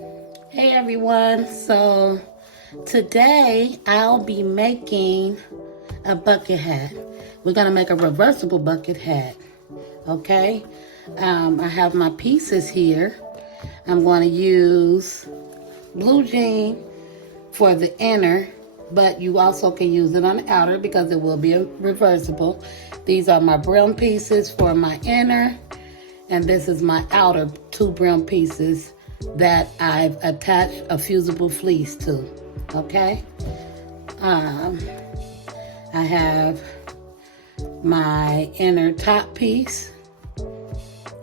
Hey everyone, so today I'll be making a bucket hat. We're gonna make a reversible bucket hat, okay? I have my pieces here. I'm gonna use blue jean for the inner, but you also can use it on the outer because it will be reversible. These are my brim pieces for my inner, and this is my outer two brim pieces that I've attached a fusible fleece to, okay? I have my inner top piece,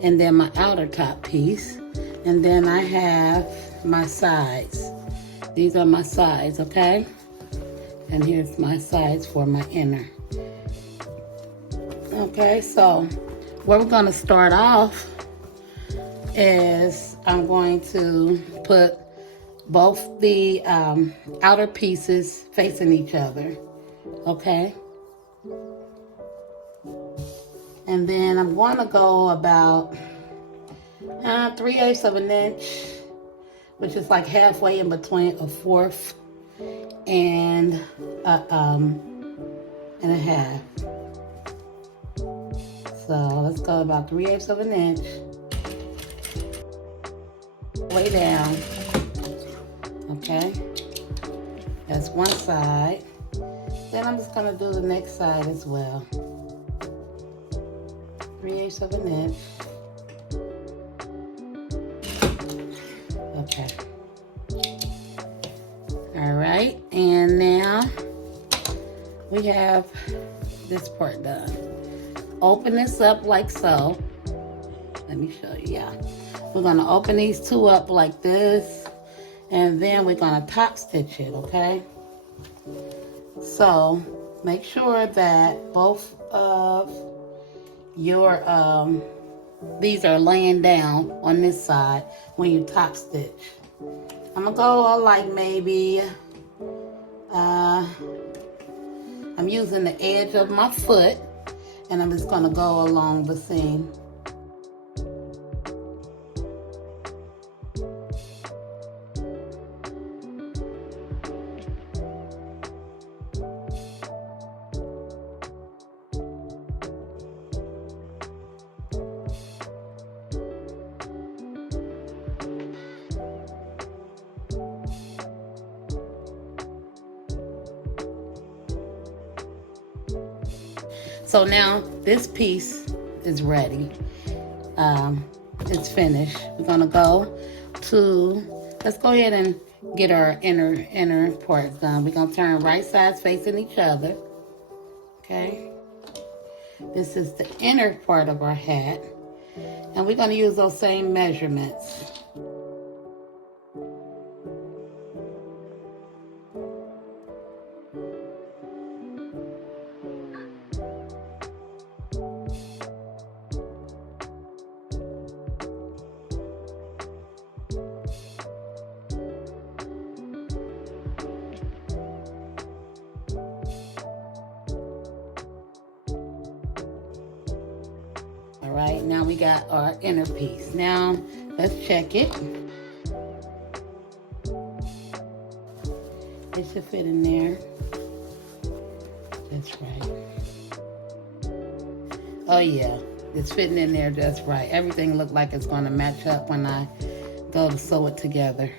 and then my outer top piece, and then I have my sides. These are my sides, okay? And here's my sides for my inner. Okay, so where we're gonna start off is I'm going to put both the outer pieces facing each other, okay? And then I'm going to go about 3/8 of an inch, which is like halfway in between a fourth and a half. So let's go about 3/8 of an inch. Way down, okay? That's one side. Then I'm just gonna do the next side as well. 3/8 of an inch. Okay. All right, and now we have this part done. Open this up like so. Let me show you, yeah. We're gonna open these two up like this, and then we're gonna top stitch it, okay? So make sure that both of your, these are laying down on this side when you top stitch. I'm gonna go like maybe, I'm using the edge of my foot, and I'm just gonna go along the seam. So now this piece is ready. It's finished. We're gonna go to, let's go ahead and get our inner part done. We're gonna turn right sides facing each other, okay? This is the inner part of our hat, and we're gonna use those same measurements. All right, now we got our inner piece. Now, let's check it. It should fit in there. That's right. Oh yeah, it's fitting in there just right. Everything looked like it's gonna match up when I go to sew it together.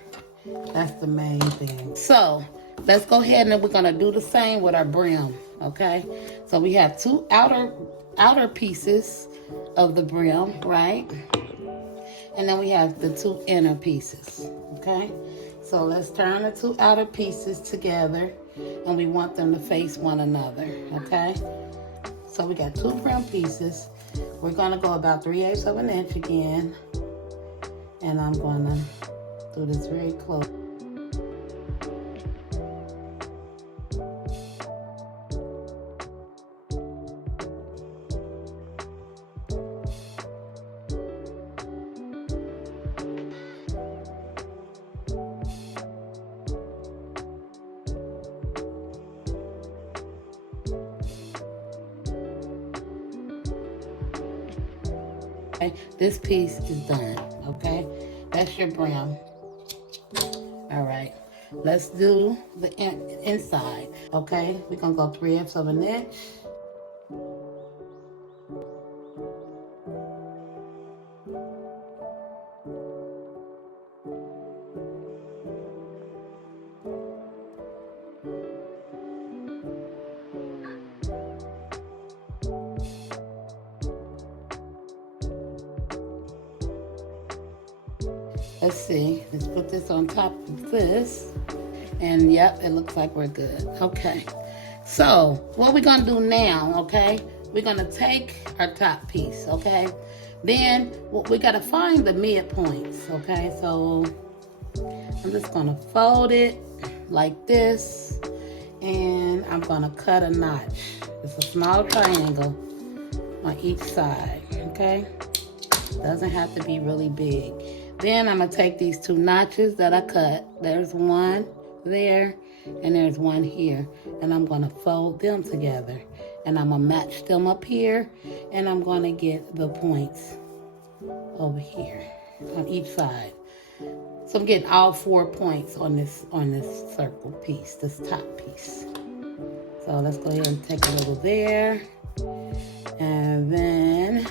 That's the main thing. So, let's go ahead and we're gonna do the same with our brim, okay? So we have two outer pieces of the brim, right? And then we have the two inner pieces, okay? So let's turn the two outer pieces together, and we want them to face one another, okay? So we got two brim pieces. We're gonna go about 3/8 of an inch again, and I'm gonna do this very close. Okay, this piece is done, okay? That's your brim. Let's do the inside, okay? We're gonna go 3/8 of an inch. Let's see, let's put this on top of this. And yep, it looks like we're good. Okay, so what we're gonna do now, okay? We're gonna take our top piece, okay? Then we gotta find the midpoints, okay? So I'm just gonna fold it like this, and I'm gonna cut a notch. It's a small triangle on each side, okay? Doesn't have to be really big. Then I'm gonna take these 2 notches that I cut. There's one there, and there's one here. And I'm gonna fold them together. And I'm gonna match them up here, and I'm gonna get the points over here on each side. So I'm getting all 4 points on this circle piece, this top piece. So let's go ahead and take a little there. And then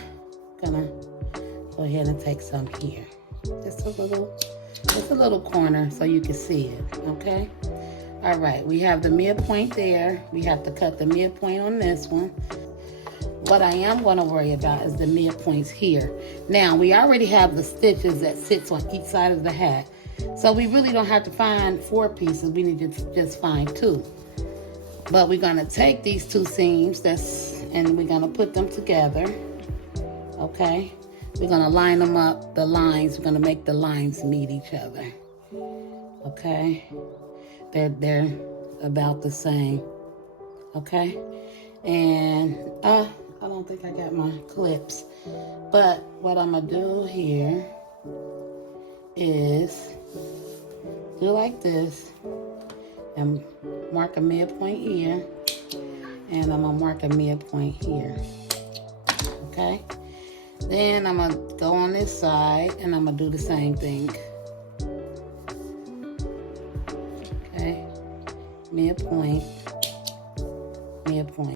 gonna go ahead and take some here. Just a little corner so you can see it, okay? All right, we have the midpoint there. We have to cut the midpoint on this one. What I am gonna worry about is the midpoints here. Now, we already have the stitches that sits on each side of the hat. So we really don't have to find 4 pieces. We need to just find 2. But we're gonna take these 2 seams and we're gonna put them together, okay? We're gonna line them up, the lines. We're gonna make the lines meet each other. Okay? They're about the same. Okay? And I don't think I got my clips. But what I'm gonna do here is do like this and mark a midpoint here. And I'm gonna mark a midpoint here. Okay? Then I'm gonna go on this side and I'm gonna do the same thing. Okay, midpoint, midpoint.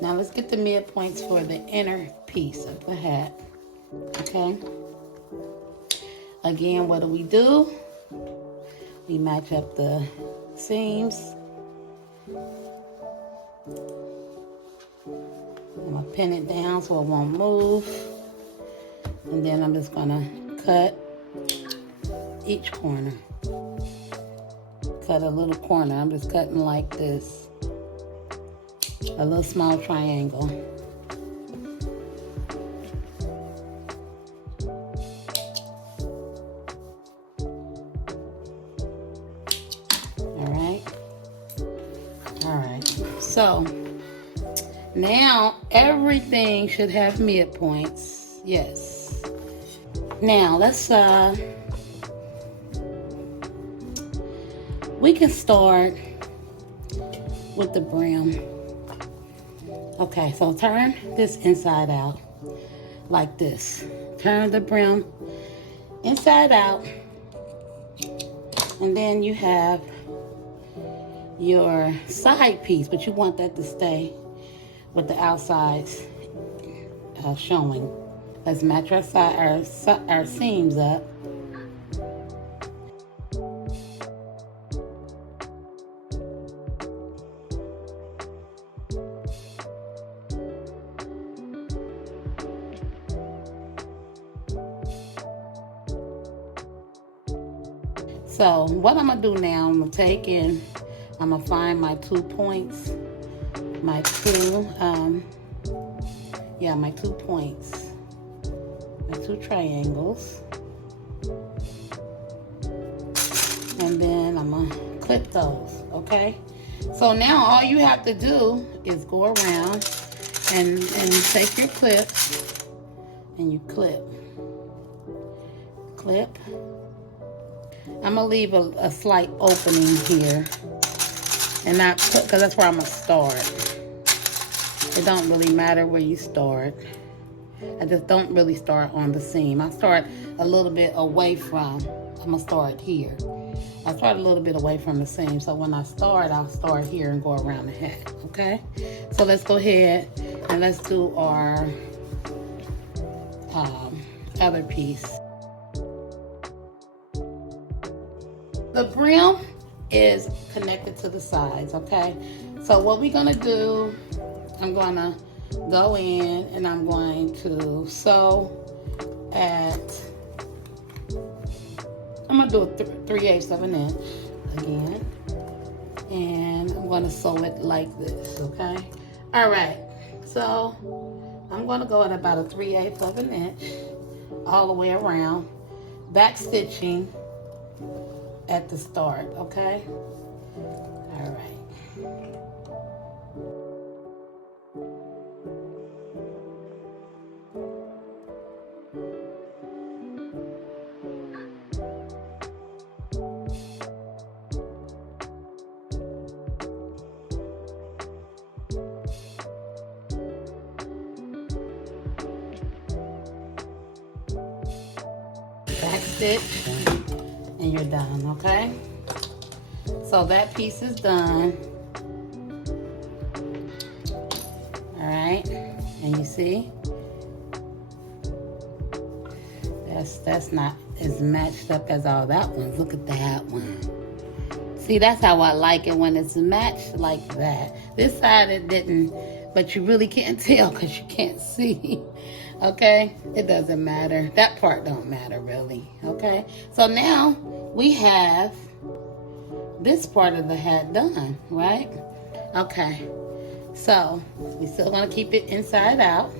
Now let's get the midpoints for the inner piece of the hat, okay? Again, what do? We match up the seams. I'm gonna pin it down so it won't move. And then I'm just gonna cut each corner. Cut a little corner, I'm just cutting like this. A little small triangle. All right. So now everything should have midpoints. Yes. Now let's we can start with the brim. Okay, so turn this inside out like this. Turn the brim inside out, and then you have your side piece, but you want that to stay with the outsides showing. Let's match our seams up. So what I'm gonna do now, I'm gonna take in, I'm gonna find my 2 points, my 2 points, my 2 triangles, and then I'm gonna clip those, okay? So now all you have to do is go around and take your clips and you clip. I'm gonna leave a slight opening here and not put, because that's where I'm gonna start. It don't really matter where you start. I just don't really start on the seam. I start a little bit away from, I'm gonna start here. I start a little bit away from the seam. So when I start, I'll start here and go around the hat, okay? So let's go ahead and let's do our other piece. The brim is connected to the sides, okay? So what we're gonna do, I'm gonna go in and I'm going to sew at, I'm gonna do a 3/8 of an inch again, and I'm gonna sew it like this, okay? All right, so I'm gonna go at about a 3/8 of an inch all the way around, back stitching at the start, okay? All right. Back stitch and you're done, okay? So that piece is done. All right, and you see that's not as matched up as all that one. Look at that one. See, that's how I like it, when it's matched like that. This side it didn't, but you really can't tell because you can't see. Okay, it doesn't matter. That part don't matter really. Okay, so now we have this part of the hat done, right? Okay, so we still gonna keep it inside out,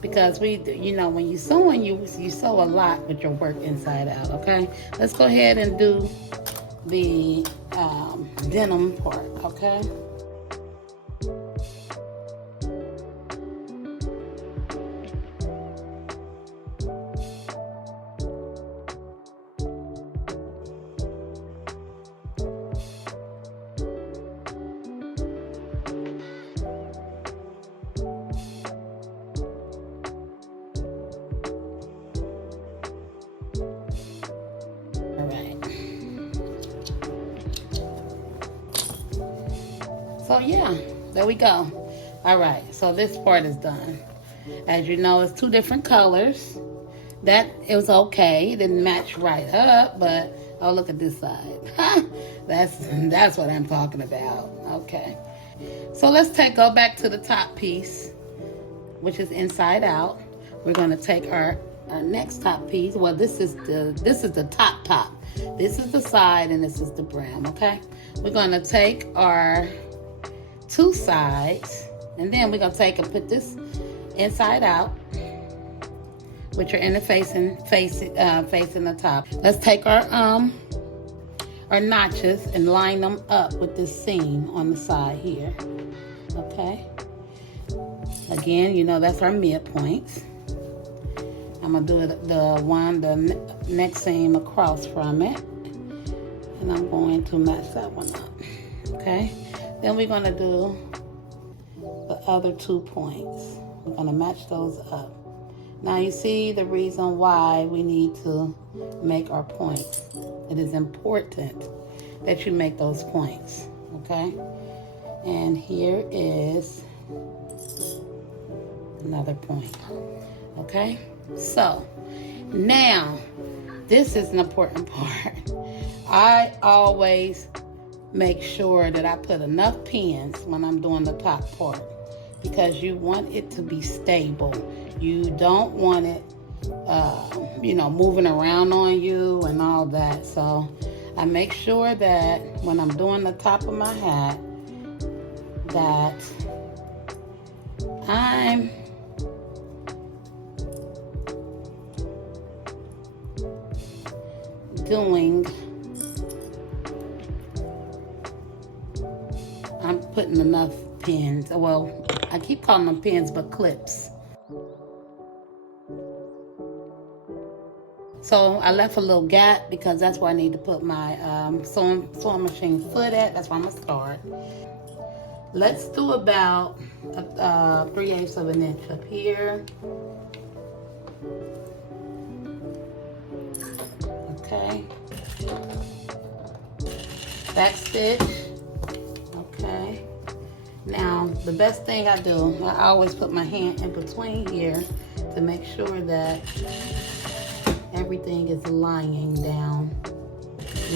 because we, you know, when you sewing, you sew a lot with your work inside out. Okay, let's go ahead and do the denim part. Okay. So yeah, there we go. All right, so this part is done. As you know, it's two different colors. That, it was okay. It didn't match right up, but oh, look at this side. That's what I'm talking about. Okay. So let's go back to the top piece, which is inside out. We're gonna take our next top piece. Well, this is the top. This is the side and this is the brim, okay? We're gonna take our two sides, and then we're gonna take and put this inside out, which are in the facing the top. Let's take our notches and line them up with this seam on the side here. Okay. Again, you know, that's our midpoints. I'm gonna do the next seam across from it, and I'm going to match that one up. Okay. Then we're gonna do the other 2 points. We're gonna match those up. Now you see the reason why we need to make our points. It is important that you make those points, okay? And here is another point, okay? So now, this is an important part. I always make sure that I put enough pins when I'm doing the top part, because you want it to be stable. You don't want it, you know, moving around on you and all that. So I make sure that when I'm doing the top of my hat, that I'm putting enough pins. Well, I keep calling them pins, but clips. So I left a little gap because that's where I need to put my sewing machine foot at. That's where I'm gonna start. Let's do about 3/8 of an inch up here. Okay. Back stitch. Okay. Now, the best thing I do, I always put my hand in between here to make sure that everything is lying down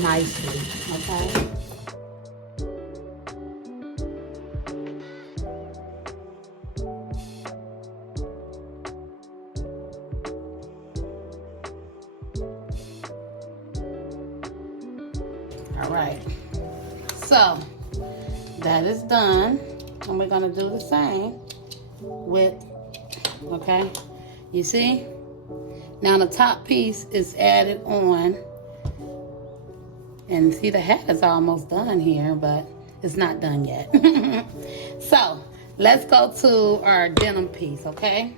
nicely, okay? All right, so that is done, and we're gonna do the same with, okay, you see? Now the top piece is added on, and see the hat is almost done here, but it's not done yet. So let's go to our denim piece, okay?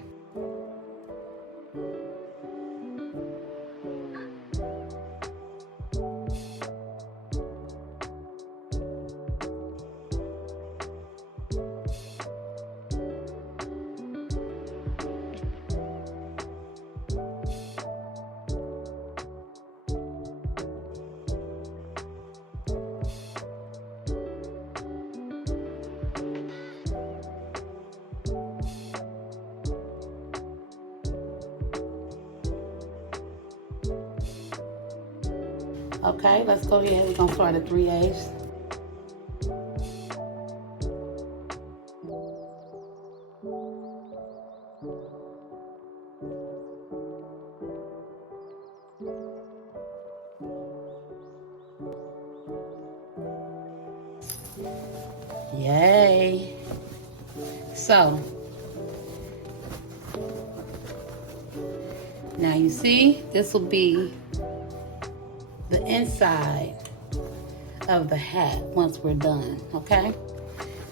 Okay, let's go ahead. We're gonna start at 3/8. Yay. So, now you see, this will be the inside of the hat once we're done, okay?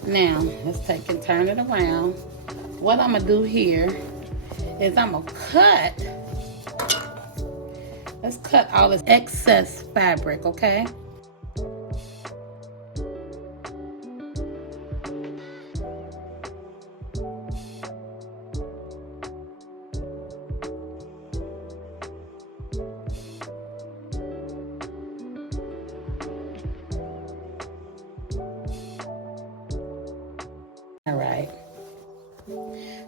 Now, let's take and turn it around. What I'm gonna do here is I'm gonna cut, let's cut all this excess fabric, okay? All right,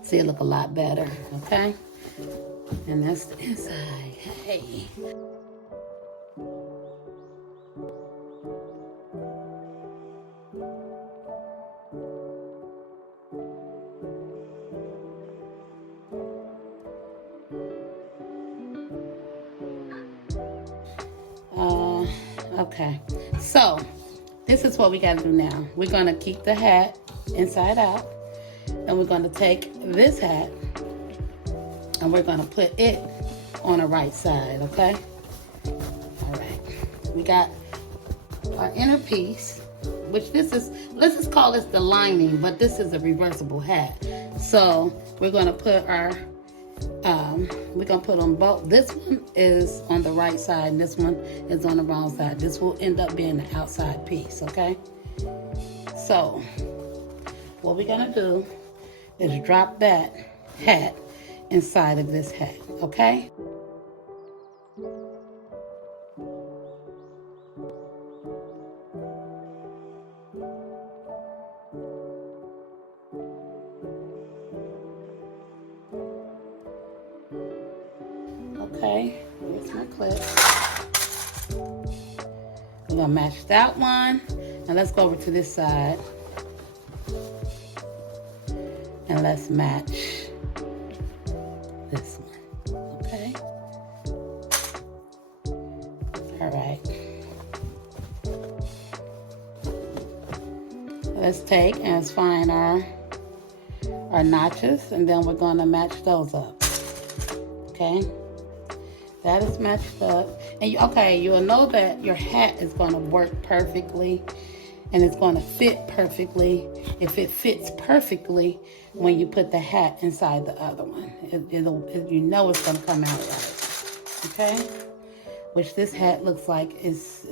see it look a lot better, okay? And that's the inside, hey. Okay, so this is what we gotta do now. We're gonna keep the hat inside out, and we're gonna take this hat and we're gonna put it on the right side, okay? All right, we got our inner piece, which let's just call this the lining, but this is a reversible hat. So we're gonna put our, on both. This one is on the right side, and this one is on the wrong side. This will end up being the outside piece, okay? So what we're gonna do is drop that hat inside of this hat, okay? Okay, here's my clip. We're gonna match that one. Now let's go over to this side. And let's match this one, okay? All right. Let's take and let's find our notches, and then we're gonna match those up, okay? That is matched up. And you'll know that your hat is gonna work perfectly and it's gonna fit perfectly if it fits perfectly when you put the hat inside the other one. You know it's gonna come out right. okay? Which this hat looks like is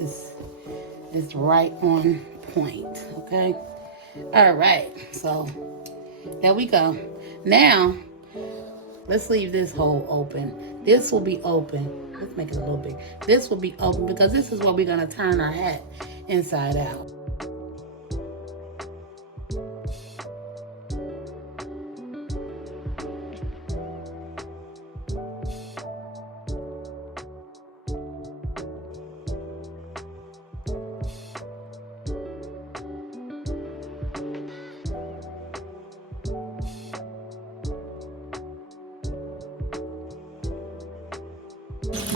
right on point, okay? All right, so there we go. Now, let's leave this hole open. This will be open. Let's make it a little big. This will be open because this is where we're gonna turn our hat inside out.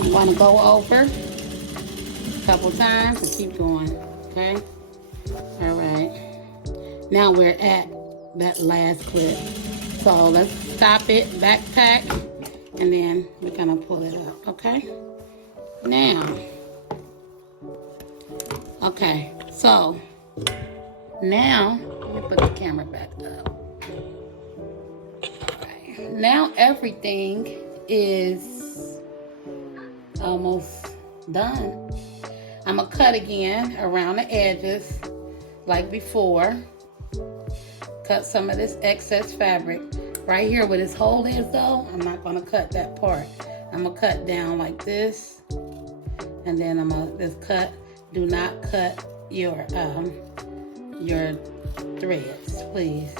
You want to go over a couple times and keep going, okay? All right. Now we're at that last clip. So let's stop it, backpack, and then we're going to pull it up, okay? Now, okay, so now, let me put the camera back up. All right. Now everything is almost done. I'm gonna cut again around the edges like before. Cut some of this excess fabric. Right here where this hole is though, I'm not gonna cut that part. I'm gonna cut down like this, and then I'm gonna just cut. Do not cut your threads, please.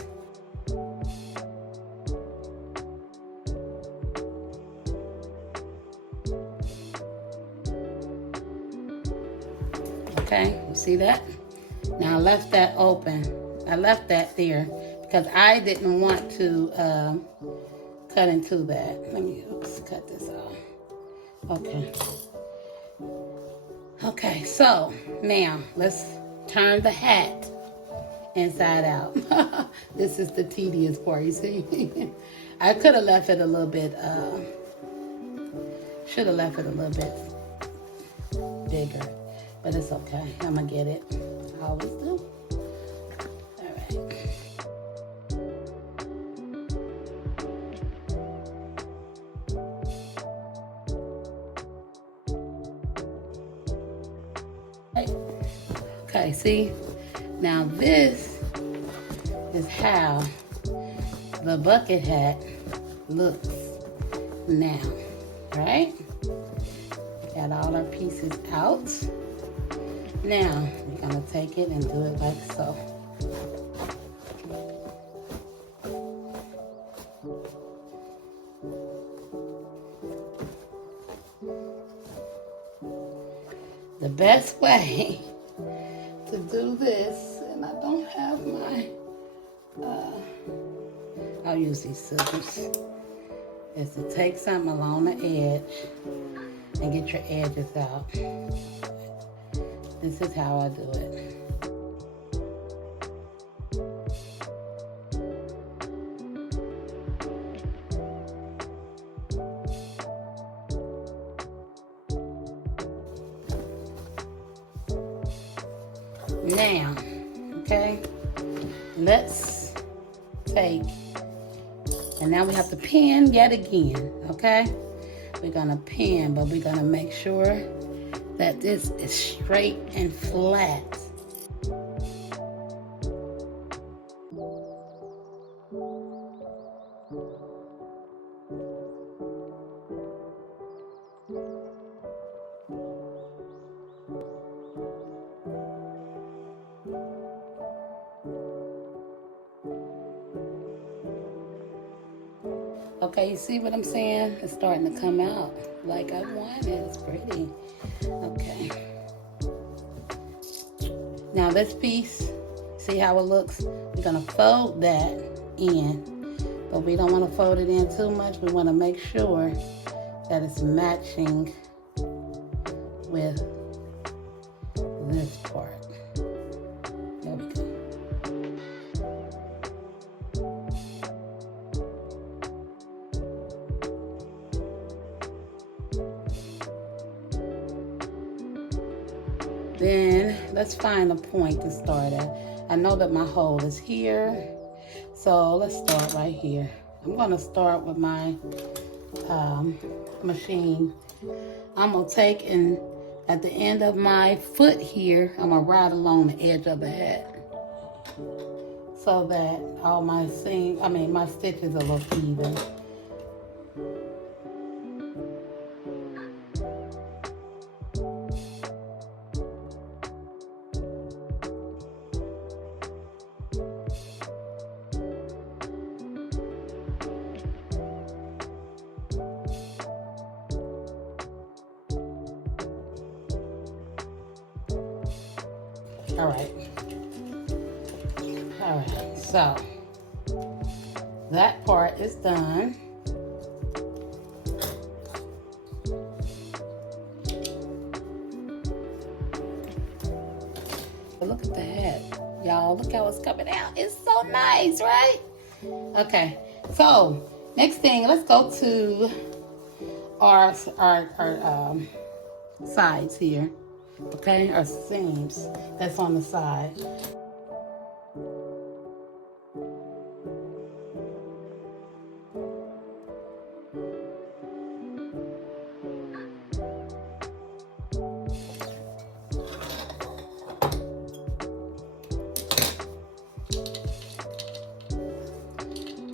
Okay, you see that? Now I left that open. I left that there because I didn't want to cut into that. Let me cut this off. Okay. Okay, so now let's turn the hat inside out. This is the tedious part, you see? I could have left it a little bit, should have left it a little bit bigger. But it's okay. I'm gonna get it. I always do. All right. Okay, see? Now this is how the bucket hat looks now, right? Got all our pieces out. Now, we're gonna take it and do it like so. The best way to do this, and I don't have my, I'll use these scissors, is to take something along the edge and get your edges out. This is how I do it. Now, okay, let's take, and now we have to pin yet again, okay? We're gonna pin, but we're gonna make sure that this is straight and flat. Okay, you see what I'm saying? It's starting to come out like I want it. It's pretty. Okay. Now this piece, see how it looks? We're gonna fold that in, but we don't want to fold it in too much. We want to make sure that it's matching with this part. There we go. Then let's find a point to start at. I know that my hole is here, so let's start right here. I'm gonna start with my machine. I'm gonna take and at the end of my foot here, I'm gonna ride along the edge of the hat so that all my my stitches will look even. All right, so that part is done. But look at the hat, y'all. Look how it's coming out. It's so nice, right? Okay, so next thing, let's go to our sides here. Okay, our seams that's on the side.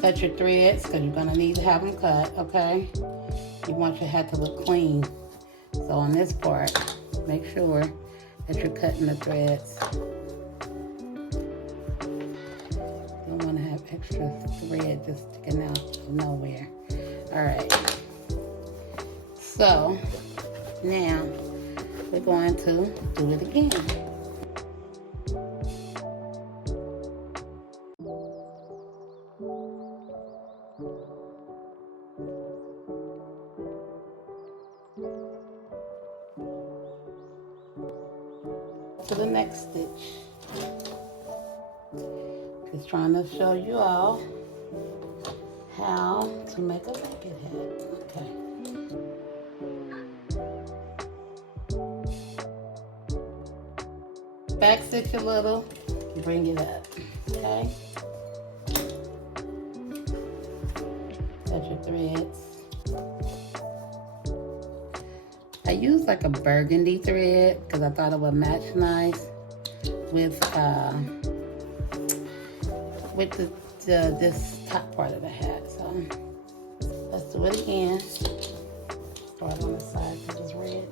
Cut your threads because you're gonna need to have them cut, okay? You want your hat to look clean. So on this part, make sure that you're cutting the threads. You don't want to have extra thread just sticking out of nowhere. All right. So now we're going to do it again. To the next stitch. Just trying to show you all how to make a bucket hat. Okay. Back stitch a little, bring it up. Okay. Cut your threads. I used like a burgundy thread because I thought it would match nice with this top part of the hat. So let's do it again. Start on the side because it's red.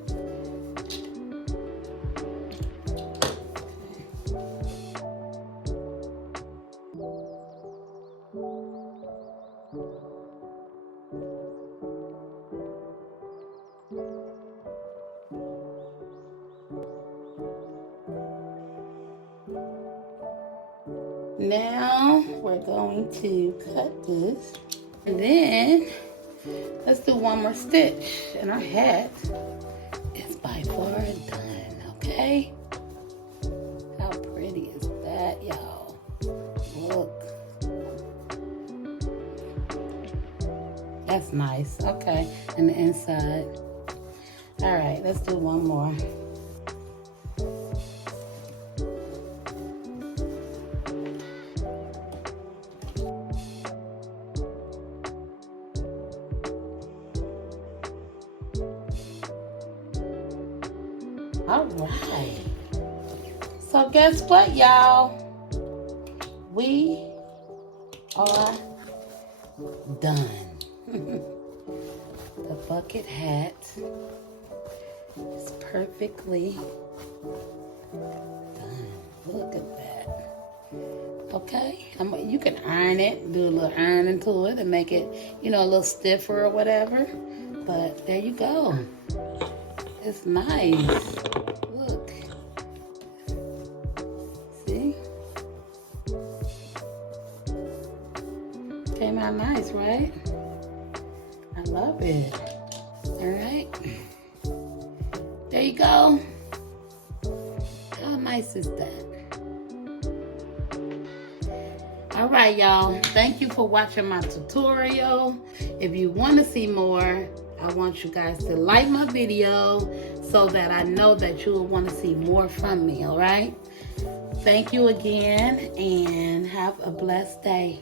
Now we're going to cut this, and then let's do one more stitch, and our hat is by far done. Okay, how pretty is that, y'all? Look, that's nice. Okay, and the inside. All right, let's do one more. All right. So guess what, y'all? We are done. The bucket hat is perfectly done. Look at that. Okay, you can iron it, do a little ironing to it and make it, a little stiffer or whatever. But there you go. It's nice. Look. See? Came out nice, right? I love it. All right. There you go. How nice is that? All right, y'all. Thank you for watching my tutorial. If you want to see more, I want you guys to like my video so that I know that you will want to see more from me, all right? Thank you again, and have a blessed day.